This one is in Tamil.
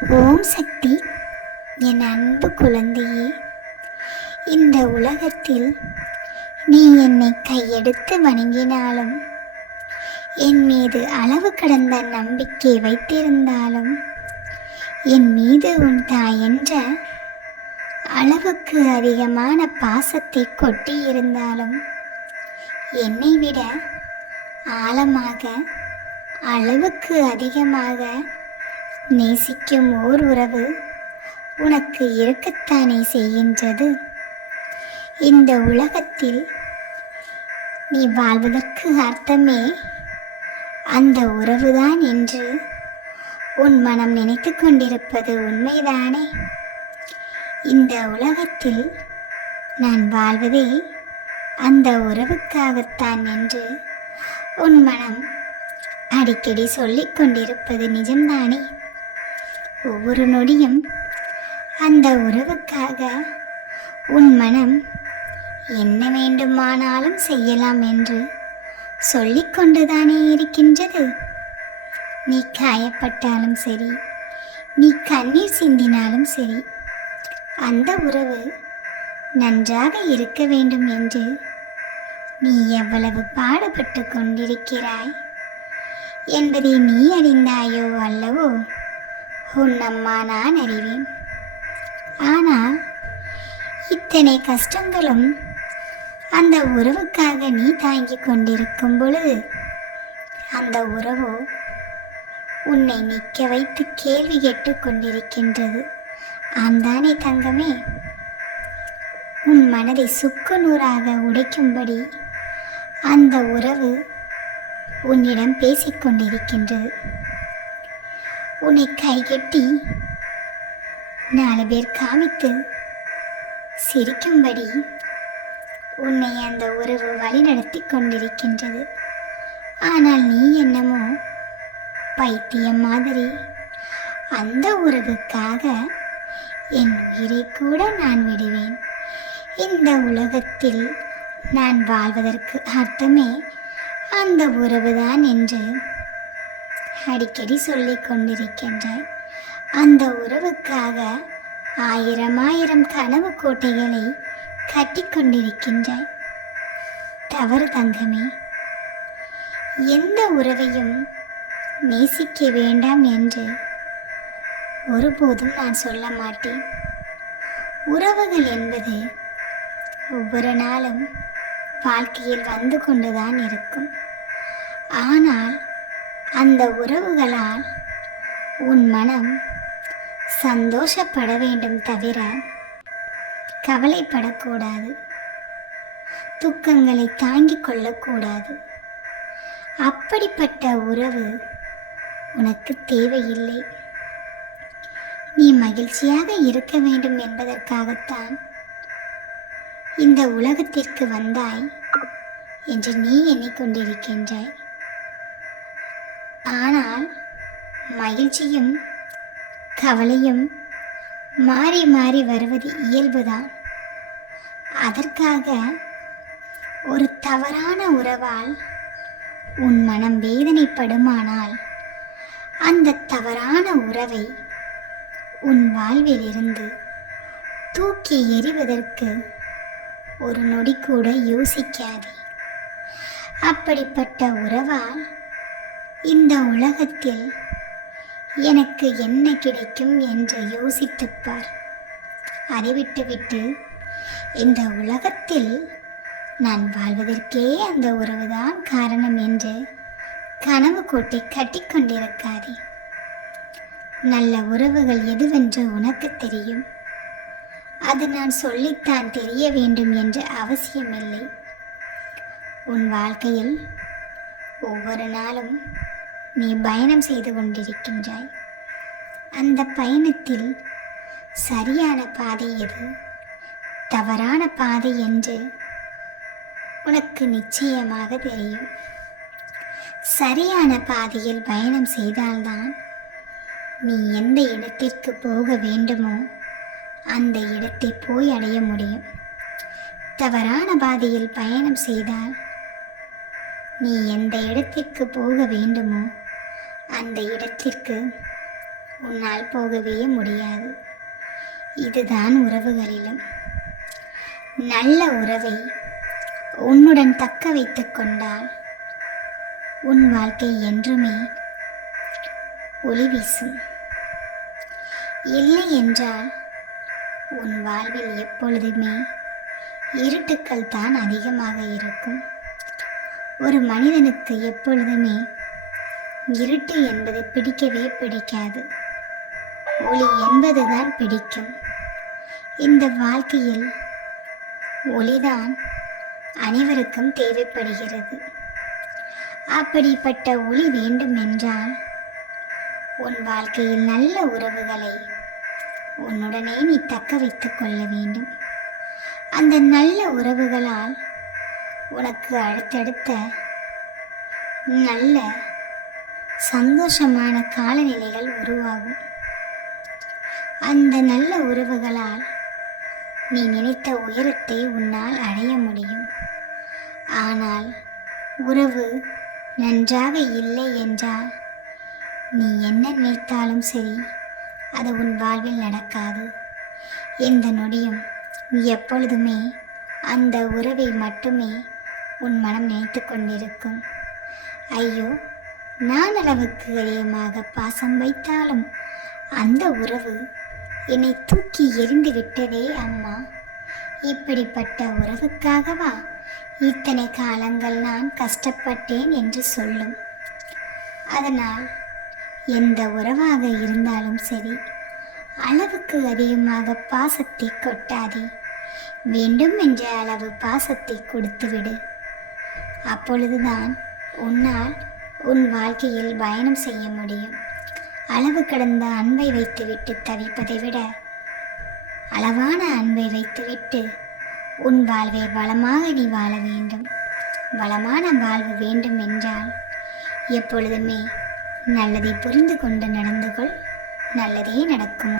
ஓம் சக்தி. என் அன்பு குழந்தையே இந்த உலகத்தில் நீ என்னை கையெடுத்து வணங்கினாலும் என் மீது அளவு கடந்த நம்பிக்கை வைத்திருந்தாலும் என் மீது உன் தாய் என்ற அளவுக்கு அதிகமான பாசத்தை கொட்டியிருந்தாலும் என்னை விட ஆழமாக அளவுக்கு அதிகமாக நேசிக்கும் ஓர் உறவு உனக்கு இருக்கத்தானே செய்கின்றது? இந்த உலகத்தில் நீ வாழ்வதற்கு அர்த்தமே அந்த உறவுதான் என்று உன் மனம் நினைத்து கொண்டிருப்பது உண்மைதானே? இந்த உலகத்தில் நான் வாழ்வதே அந்த உறவுக்காகத்தான் என்று உன் மனம் அடிக்கடி சொல்லிக் கொண்டிருப்பது நிஜம்தானே? ஒவ்வொரு நொடியும் அந்த உறவுக்காக உன் மனம் என்ன வேண்டுமானாலும் செய்யலாம் என்று சொல்லிக்கொண்டுதானே இருக்கின்றது. நீ காயப்பட்டாலும் சரி நீ கண்ணீர் சிந்தினாலும் சரி அந்த உறவு நன்றாக இருக்க வேண்டும் என்று நீ எவ்வளவு பாடுபட்டு கொண்டிருக்கிறாய் என்பதை நீ அறிந்தாயோ அல்லவோ? உன் அம்மா நான் அறிவேன். ஆனால் இத்தனை கஷ்டங்களும் அந்த உறவுக்காக நீ தாங்கிக் கொண்டிருக்கும் பொழுது அந்த உறவு உன்னை நிற்க வைத்து கேள்வி கேட்டு கொண்டிருக்கின்றது. ஆம்தானே தங்கமே உன் மனதை சுக்கு நூறாக உடைக்கும்படி அந்த உறவு உன்னிடம் பேசிக்கொண்டிருக்கின்றது உன்னை கைகட்டி நாலு பேர் காமித்து சிரிக்கும்படி உன்னை அந்த உறவு வழிநடத்தி கொண்டிருக்கின்றது. ஆனால் நீ என்னமோ பைத்தியம் மாதிரி. அந்த உறவுக்காக என் உயிரை கூட நான் விடுவேன். இந்த உலகத்தில் நான் வாழ்வதற்கு அர்த்தமே அந்த உறவுதான் என்று அடிக்கடி சொல்லிக் கொண்டிருக்கின்றாய். அந்த உறவுக்காக ஆயிரம் ஆயிரம் கனவு கோட்டைகளை கட்டிக்கொண்டிருக்கின்றாய் தவறு தங்கமே. எந்த உறவையும் நேசிக்க வேண்டாம் என்று ஒருபோதும் நான் சொல்ல மாட்டேன். உறவுகள் என்பது ஒவ்வொரு நாளும் வாழ்க்கையில் வந்து கொண்டுதான் இருக்கும். ஆனால் அந்த உறவுகளால் உன் மனம் சந்தோஷப்பட வேண்டும் தவிர கவலைப்படக்கூடாது. துக்கங்களை தாங்கிக் கொள்ளக்கூடாது. அப்படிப்பட்ட உறவு உனக்கு தேவையில்லை. நீ மகிழ்ச்சியாக இருக்க வேண்டும் என்பதற்காகத்தான் இந்த உலகத்திற்கு வந்தாய் என்று நீ எண்ணிக்கொண்டிருக்கின்றாய் ஆனால் மகிழ்ச்சியும் கவலையும் மாறி மாறி வருவது இயல்புதான். அதற்காக ஒரு தவறான உறவால் உன் மனம் வேதனைப்படுமானால் அந்த தவறான உறவை உன் வாழ்விலிருந்து தூக்கி எறிவதற்கு ஒரு நொடி கூட யோசிக்காதே. அப்படிப்பட்ட உறவால் இந்த உலகத்தில் எனக்கு என்ன கிடைக்கும் என்று யோசித்துப் பார் அதை விட்டுவிட்டு இந்த உலகத்தில் நான் வாழ்வதற்கே அந்த உறவுதான் காரணம் என்று கனவு கோட்டை கட்டிக்கொண்டிருக்காதே நல்ல உறவுகள் எதுவென்று உனக்கு தெரியும்? அது நான் சொல்லித்தான் தெரிய வேண்டும் என்று அவசியமில்லை. உன் வாழ்க்கையில் ஒவ்வொரு நாளும் நீ பயணம் செய்து கொண்டிருக்கின்றாய். அந்த பயணத்தில் சரியான பாதை எது? தவறான பாதை என்று உனக்கு நிச்சயமாக தெரியும். சரியான பாதையில் பயணம் செய்தால்தான் நீ எந்த இடத்திற்கு போக வேண்டுமோ அந்த இடத்தை போய் அடைய முடியும். தவறான பாதையில் பயணம் செய்தால் நீ எந்த இடத்திற்கு போக வேண்டுமோ அந்த இடத்திற்கு உன்னால் போகவே முடியாது. இதுதான் உறவுகளிலும். நல்ல உறவை உன்னுடன் தக்க வைத்து கொண்டால் உன் வாழ்க்கை என்றுமே ஒளி வீசும். இல்லை என்றால் உன் வாழ்வில் எப்பொழுதுமே இருட்டுக்கள் தான் அதிகமாக இருக்கும். ஒரு மனிதனுக்கு எப்பொழுதுமே இருட்டு என்பது பிடிக்கவே பிடிக்காது. ஒளி என்பதுதான் பிடிக்கும். இந்த வாழ்க்கையில் ஒளிதான் அனைவருக்கும் தேவைப்படுகிறது. அப்படிப்பட்ட ஒளி வேண்டும் என்றால் உன் வாழ்க்கையில் நல்ல உறவுகளை உன்னுடனே நீ தக்க வைத்து கொள்ள வேண்டும். அந்த நல்ல உறவுகளால் உனக்கு அடுத்தடுத்த நல்ல சந்தோஷமான காலநிலைகள் உருவாகும். அந்த நல்ல உறவுகளால் நீ நினைத்த உயரத்தை உன்னால் அடைய முடியும். ஆனால் உறவு நன்றாக இல்லை என்றால் நீ என்ன நினைத்தாலும் சரி அது உன் வாழ்வில் நடக்காது. எந்த நொடியும் நீ எப்பொழுதுமே அந்த உறவை மட்டுமே உன் மனம் நினைத்து கொண்டிருக்கும். ஐயோ நான் அளவுக்கு அதிகமாக பாசம் வைத்தாலும் அந்த உறவு என்னை தூக்கி எரிந்து விட்டதே அம்மா. இப்படிப்பட்ட உறவுக்காகவா இத்தனை காலங்கள் நான் கஷ்டப்பட்டேன் என்று சொல்லும். அதனால் எந்த உறவாக இருந்தாலும் சரி அளவுக்கு அதிகமாக பாசத்தை கொட்டாதே. வேண்டும் என்ற அளவு பாசத்தை கொடுத்துவிடு. அப்பொழுதுதான் உன்னால் உன் வாழ்க்கையில் பயணம் செய்ய முடியும். அளவு கடந்த அன்பை வைத்துவிட்டு தவிப்பதை விட அளவான அன்பை வைத்துவிட்டு உன் வாழ்வை வளமாக நீ வாழ வேண்டும். வளமான வாழ்வு வேண்டும் என்றால் எப்பொழுதுமே நல்லதை புரிந்து கொண்டு நடந்து கொள். நல்லதே நடக்கும்.